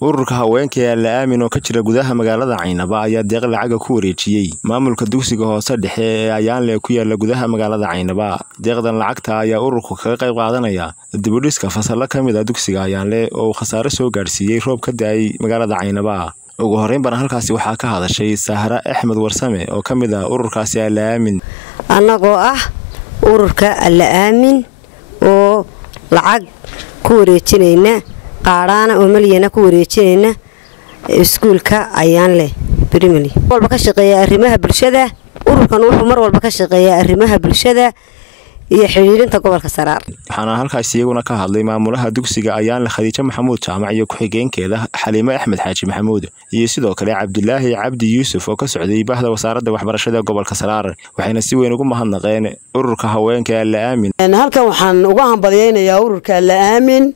ururka haweenka ee la aamin oo ka jira gudaha magaalada Caynaba ayaa deeq lacag ku wareejiyay maamulka dugsiga hoose dhexe ee Ayaanle ku yaala gudaha magaalada Caynaba. Deeqdan lacagta ayaa ururku kaga qayb qaadanaya dib u dhiska fasal ka mid ah dugsiga Ayaanle oo khasaare soo gaarsiiyay roob ka da'ay magaalada Caynaba. ugu horeyn baan halkaasi waxaa ka hadashay Sahra Axmed Warsame oo ka mid ah ururkaasi la aamin. anagoo ah ururka la aamin oo lacag ku wareejinayna qaarana oo maliyana ku wareejinayna iskuulka Ayaanle primary walba ka shaqeeya arrimaha bulshada. ururkan wuxuu mar walba ka shaqeeyaa arrimaha bulshada iyo xiriirinta gobolka Saraar. waxaana halkaas iyaguna ka hadlay maamulaha dugsiga Ayaanle Khadiija Maxamuud Jaamac iyo ku-xigeenkeeda Xaliime Axmed Xaaji Maxamuud iyo sidoo kale Cabdulaahi Cabdi Yuusuf oo ka socday bahda wasaaradda waxbarashada gobolka Saraar. waxayna si weyn ugu mahadnaqeen ururka haweenka la aamin. halkan waxaan uga hambalyeeynaa ururka la aamin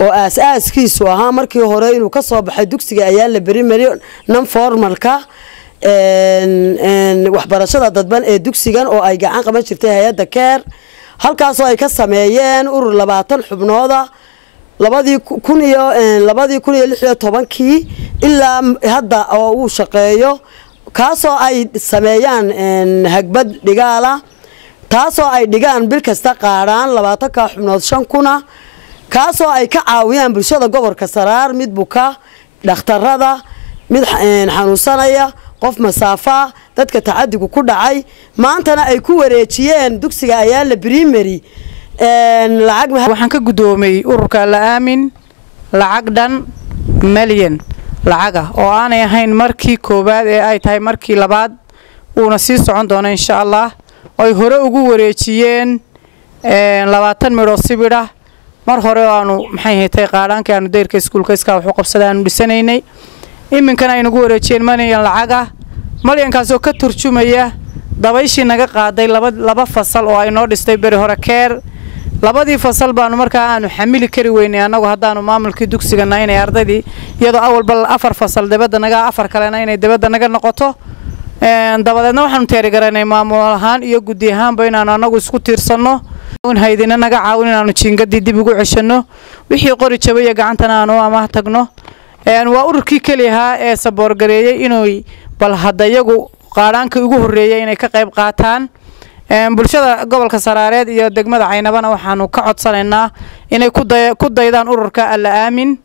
oo aasaaskiisu ahaa markii hore inuu ka soo baxay dugsiga Ayaanle primary non formalka waxbarashada dadban ee dugsigan oo ay gacan qaban jirtay hay'adda Care. halkaas oo ay ka sameeyeen urur 20 xubnooda 2016 ilaa hadda oo uu shaqeeyo kaasoo ay sameeyaan hagbad dhigaala taasoo ay dhigaan bil kasta qaaraan 20 ka xubnood 5,000 kaasoo ay ka caawiyaan bulshada gobolka Saraar mid buka dhakhtarada mid xanuunsanaya qof masaafa dadka tacadigu ku dhacay maantana ay ku wareejiyeen dugsiga Ayaanle primary lacag waxaan ka gudoomay ururka la aamin lacag dhan milyan lacag oo aanay ahayn markii koobaad ee ay tahay markii labaad uuna sii socon doono insha Allah ay hore ugu wareejiyeen 20 miro sibira mar hore aanu maxay haytay qaaraanka aanu deyrka iskuulka iska wuxuu qabsadaan dhisanaynay iminkana ay nagu wareejiyeen milyan lacag malyankaas oo ka turjumaya dabayshii naga qaaday laba fasal oo ay noo dhistay bari hore Care. labadii fasal baanu markaa aanu xamili kari weynay anagu haddaanu maamulkii dugsigana inay ardaydii iyadoo awalba 4 fasal dibadda naga 4 kalena inay dibadda naga noqoto dabadeedna waxaanu taageeranay maamul ahaan iyo guddi ahaanba inaanu anagu isku tiirsano haydina naga caawin inaanu jiingadii dib ugu ceshano wixii qori jabay gacantana aanu ama tagno. waa ururkii kaliya ee saboor gareeyay inuu bal hadda iyagu qaaraanka ugu horeeyay inay ka qayb qaataan bulshada gobolka Saraareed iyo degmada Caynabana waxaanu ka codsanaynaa inay ku daydaan ururka la aamin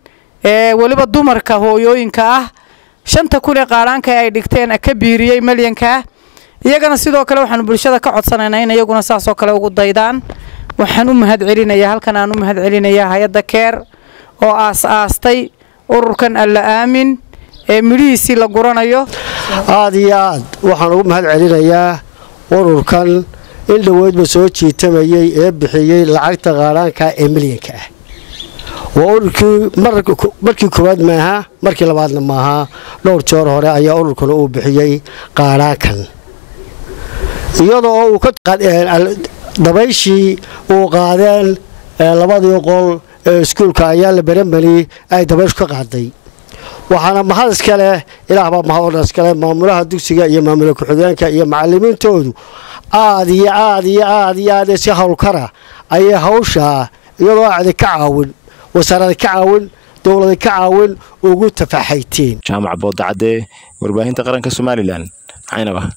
waliba dumarka hooyooyinka ah 5,000 qaaraanka ay dhigteen ka biiriyay milyanka iyagana sidoo kale waxaanu bulshada ka codsanaynaa in iyaguna saas oo kale ugu daydaan. waxaan u mahad celinayaa halkan aan u mahad celinayaa hay'adda Care oo aastay ururkan la aamin midhiisi la guranayo. aad iyo aad waxaan ugu mahad celinayaa ururkan in dhaweydba soo jiitamayay ee bixiyay lacagta qaaraanka ee milyanka ah. waa ururkii markii koowaad maaha markii labaadna maaha dhowr jeer hore ayaa ururkan uu bixiyay qaaraankan iyadoo uu ka dabayshii uu qaadeen labadii qol ee iskuulka Ayaanle primary ay dabaysh ka qaaday. waxaana mahad iska leh ilaah baa mahad iska leh maamulaha dugsiga iyo maamulka ku-xigeenka iyo macallimiintoodu aad si hawlkara ay hawsha iyadoo aad ka caawin wasaaradda ka caawin dawladda ka caawin ugu tafaxayteen. Jaamac Boodacade warbaahinta qaranka Soomaaliland Caynaba.